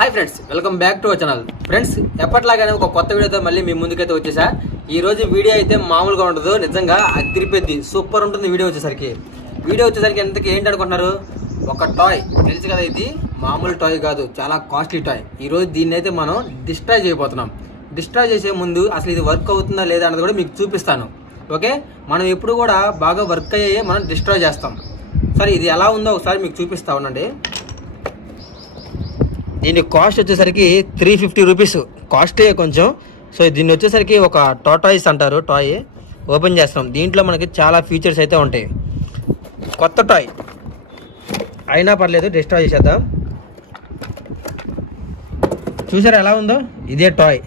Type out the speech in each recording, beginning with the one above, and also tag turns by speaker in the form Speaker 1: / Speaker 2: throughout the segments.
Speaker 1: Hi friends welcome back to our channel friends ఎప్పటిలాగానే ఒక కొత్త వీడియోతో మళ్ళీ మీ ముందుకైతే వచ్చేసా. ఈ రోజు వీడియో అయితే మామూలుగా ఉండదు నిజంగా అదిరిపెద్ది సూపర్ ఉంటుంది వీడియో వచ్చేసరికి. వీడియో వచ్చేసరికి ఎంతకి ఏంటి అనుకుంటున్నారు? ఒక టాయ్ తెలుసు కదా ఇది? మామూలు టాయ్ కాదు చాలా కాస్ట్లీ టాయ్ ఈ రోజు దీన్ని అయితే మనం డిస్ట్రాయ్ చేయబోతున్నాం. డిస్ట్రాయ్ చేసే ముందు అసలు ఇది వర్క్ అవుతుందా లేదా అన్నది కూడా మీకు చూపిస్తాను. ఓకే మనం ఎప్పుడు కూడా బాగా వర్క్ అయ్యే మనం డిస్ట్రాయ్ చేస్తాం. సరే ఇది ఎలా ఉందో ఒకసారి మీకు చూపిస్తా ఉండండి. దీని కాస్ట్ వచ్చేసరికి త్రీ ఫిఫ్టీ రూపీస్ కాస్టే కొంచెం. సో దీన్ని వచ్చేసరికి ఒక టాటాయిస్ అంటారు టాయ్ ఓపెన్ చేస్తాం దీంట్లో మనకి చాలా ఫీచర్స్ అయితే ఉంటాయి. కొత్త టాయ్ అయినా పర్లేదు డిస్ట్రాయ్ చేసేద్దాం. చూసారా ఎలా ఉందో? ఇదే టాయ్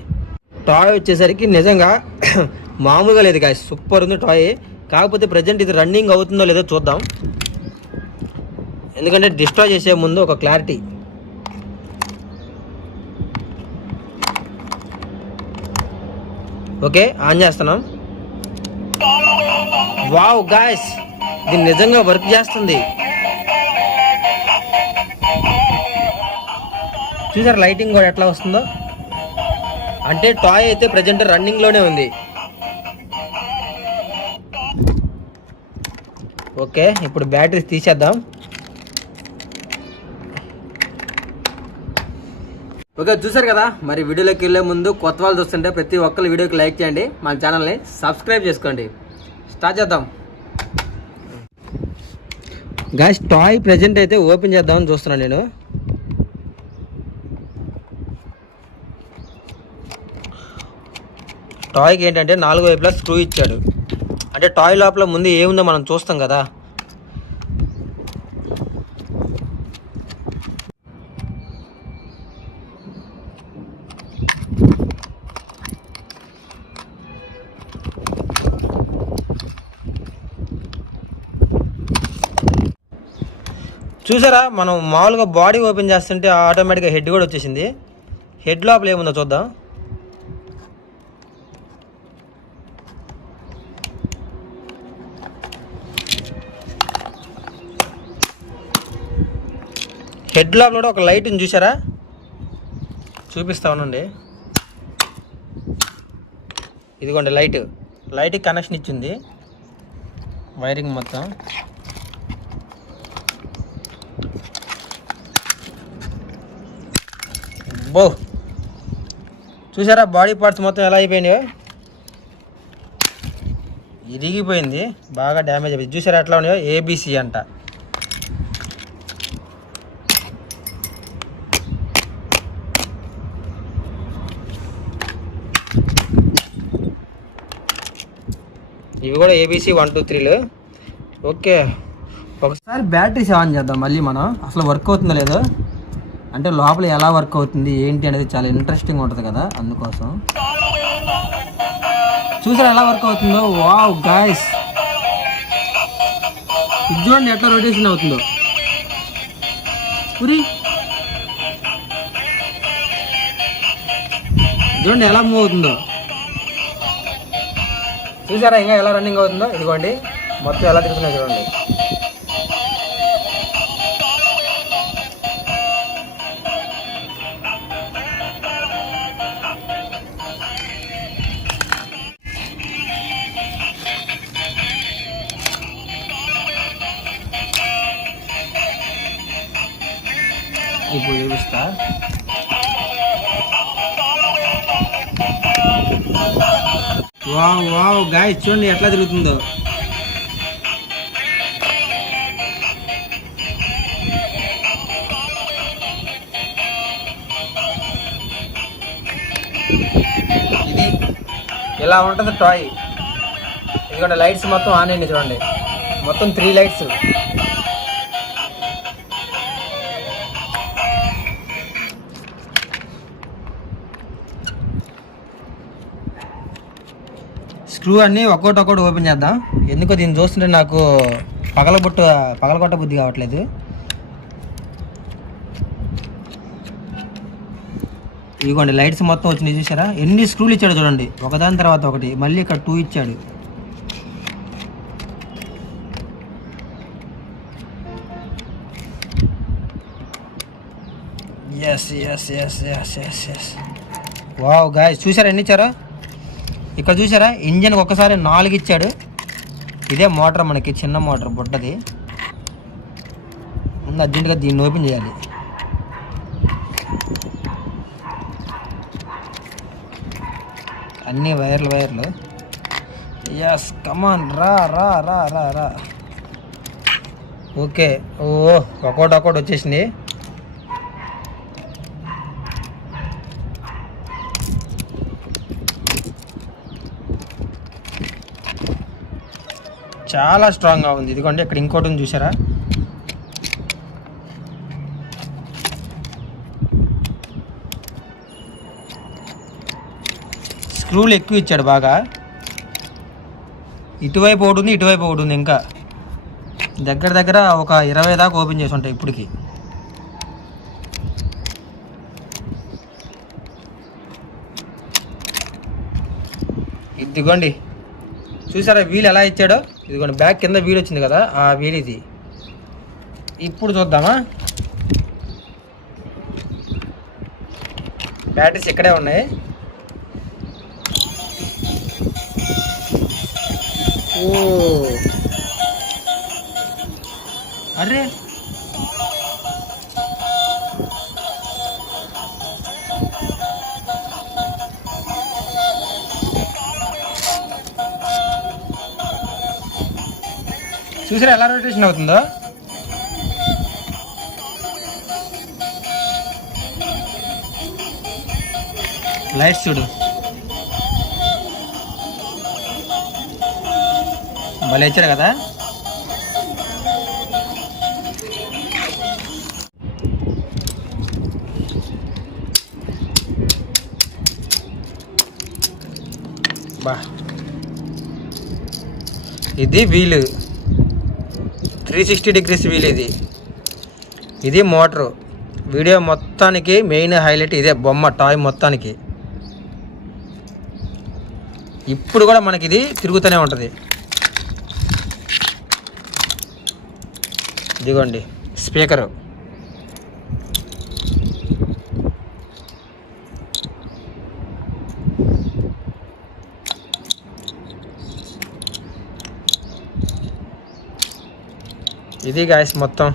Speaker 1: టాయ్ వచ్చేసరికి నిజంగా మామూలుగా లేదు గాయ సూపర్ ఉంది టాయ్ కాకపోతే ప్రజెంట్ ఇది రన్నింగ్ అవుతుందో లేదో చూద్దాం. ఎందుకంటే డిస్ట్రాయ్ చేసే ముందు ఒక క్లారిటీ ఓకే ఆన్ చేస్తున్నాం. వావ్ గాయస్ ఇది నిజంగా వర్క్ చేస్తుంది. చూసారు లైటింగ్ కూడా ఎట్లా వస్తుందో? అంటే టాయ్ అయితే ప్రజెంట్ రన్నింగ్లోనే ఉంది. ఓకే ఇప్పుడు బ్యాటరీస్ తీసేద్దాం. ఓకే చూసారు కదా? మరి వీడియోలోకి వెళ్ళే ముందు కొత్త వాళ్ళు చూస్తుంటే ప్రతి ఒక్కరు వీడియోకి లైక్ చేయండి. మన ఛానల్ని సబ్స్క్రైబ్ చేసుకోండి. స్టార్ట్ చేద్దాం. గాయస్ టాయ్ ప్రజెంట్ అయితే ఓపెన్ చేద్దామని చూస్తున్నాను నేను. టాయ్కి ఏంటంటే నాలుగు వైపులా స్క్రూ ఇచ్చాడు. అంటే టాయ్ లోపల ముందు ఏముందో మనం చూస్తాం కదా? చూసారా? మనం మామూలుగా బాడీ ఓపెన్ చేస్తుంటే ఆటోమేటిక్గా హెడ్ కూడా వచ్చేసింది. హెడ్ లోపల ఏముందో చూద్దాం. హెడ్ లోపల కూడా ఒక లైట్ని చూసారా? చూపిస్తా ఉండండి. ఇదిగోండి లైట్. లైట్కి కనెక్షన్ ఇచ్చింది. వైరింగ్ మొత్తం. బో. చూసారా బాడీ పార్ట్స్ మొత్తం ఎలా అయిపోయినాయో? ఇరిగిపోయింది బాగా డ్యామేజ్ అయిపోయింది. చూసారా ఎట్లా ఉన్నాయో? ఏబీసీ అంట. ఇవి కూడా ఏబీసీ వన్ టూ త్రీలు ఓకే. ఒకసారి బ్యాటరీస్ ఆన్ చేద్దాం మళ్ళీ మనం. అసలు వర్క్ అవుతుందో లేదో. అంటే లోపల ఎలా వర్క్ అవుతుంది ఏంటి అనేది చాలా ఇంట్రెస్టింగ్ ఉంటుంది కదా అందుకోసం. చూసారా ఎలా వర్క్ అవుతుందో? వావ్ గాయస్ ఇది చూడండి ఎట్లా రొటేషన్ అవుతుందో. పురి చూడండి ఎలా మూవ్ అవుతుందో. చూసారా ఇంకా ఎలా రన్నింగ్ అవుతుందో? ఇదిగోండి. మొత్తం ఎలా తిరుగుతున్నాయి చూడండి. ఇప్పుడు చూపిస్తా. వావ్ వావ్ గాయస్ చూడండి ఎట్లా తిరుగుతుందో. ఇది ఇలా ఉంటుంది టాయ్ ఎందుకంటే లైట్స్ మొత్తం ఆన్ అయింది చూడండి. మొత్తం త్రీ లైట్స్ స్క్రూ అన్ని ఒక్కోటి ఒక్కోటి ఓపెన్ చేద్దాం. ఎందుకో దీన్ని చూస్తుంటే నాకు పగలబొట్టు పగలగొట్ట బుద్ధి కావట్లేదు. ఇదిగోండి లైట్స్ మొత్తం వచ్చినాయి చూసారా ఎన్ని స్క్రూలు ఇచ్చాడు చూడండి. ఒకదాని తర్వాత ఒకటి మళ్ళీ ఇక్కడ టూ ఇచ్చాడు. Yes yes yes yes yes yes wow guys చూసారా ఎన్ని ఇచ్చారా? ఇక్కడ చూసారా? ఇంజన్ ఒక్కసారి నాలుగు ఇచ్చాడు. ఇదే మోటార్ మనకి చిన్న మోటార్ బుట్టది ముందు అర్జెంటుగా దీన్ని ఓపెన్ చేయాలి. అన్ని వైర్లు వైర్లు. ఎస్ కమాన్ రా రా రా రా రా. ఓకే. ఓ ఒకటి ఒక్కోటి వచ్చేసింది. చాలా స్ట్రాంగ్గా ఉంది. ఇదిగోండి ఇక్కడ ఇంకోటి ఉంది చూసారా స్క్రూలు ఎక్కువ ఇచ్చాడు బాగా. ఇటువైపు ఒకటి ఉంది ఇటువైపు ఒకటి ఉంది ఇంకా. దగ్గర దగ్గర ఒక ఇరవై దాకా ఓపెన్ చేసి ఉంటాయి ఇప్పటికి. ఇదిగోండి. చూసారా వీలు ఎలా ఇచ్చాడో? ఇదిగోండి బ్యాక్ కింద వీల్ వచ్చింది కదా ఆ వీల్ ఇది. ఇప్పుడు చూద్దామా? బ్యాటరీస్ ఇక్కడే ఉన్నాయి. ఓ. అరే చూసారా ఎలా రొటేషన్ అవుతుందో? లైట్స్ చూడు. భలే ఇచ్చారు కదా? బా. ఇది వీలు. త్రీ సిక్స్టీ డిగ్రీస్ వీల్ ఇది ఇది మోటరు. వీడియో మొత్తానికి మెయిన్ హైలైట్ ఇదే బొమ్మ టాయ్ మొత్తానికి. ఇప్పుడు కూడా మనకి ఇది తిరుగుతూనే ఉంటుంది. ఇదిగోండి స్పీకరు. ఇది గాయస్ మొత్తం.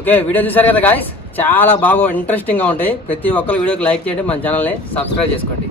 Speaker 1: ఓకే వీడియో చూసారు కదా గాయస్ చాలా బాగా ఇంట్రెస్టింగ్గా ఉంటాయి. ప్రతి ఒక్కరు వీడియోకి లైక్ చేయండి మన ఛానల్ని సబ్స్క్రైబ్ చేసుకోండి.